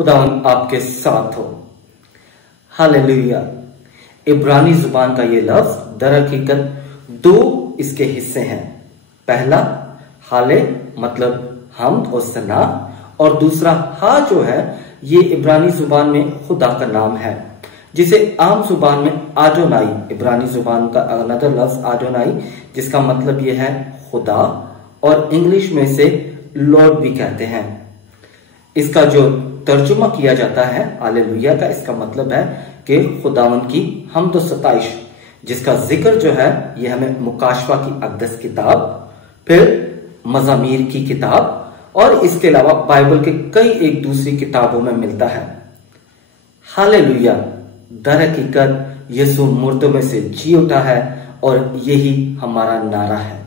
खुदावंद आपके साथ हो। हालेलुया। इब्रानी जुबान का ये लफ्ज दर हकीकत दो इसके हिस्से हैं। पहला हाले मतलब हमद और सना, और दूसरा हा जो है ये इब्रानी जुबान में खुदा का नाम है, जिसे आम जुबान में आडोनाई, इब्रानी जुबान का अनदर लफ्ज आडोनाई जिसका मतलब ये है खुदा, और इंग्लिश में से लॉर्ड भी कहते हैं। इसका जो तर्जुमा किया जाता है हालेलुया का, इसका मतलब है कि खुदावन की हमद व सताइश, जिसका जिक्र जो है ये हमें मुकाशवा की अक़दस किताब, फिर मज़ामीर की किताब और इसके अलावा बाइबल के कई एक दूसरी किताबों में मिलता है। हालेलुया। दर हकीकत यीशु मुर्दों में से जी उठा है और यही हमारा नारा है।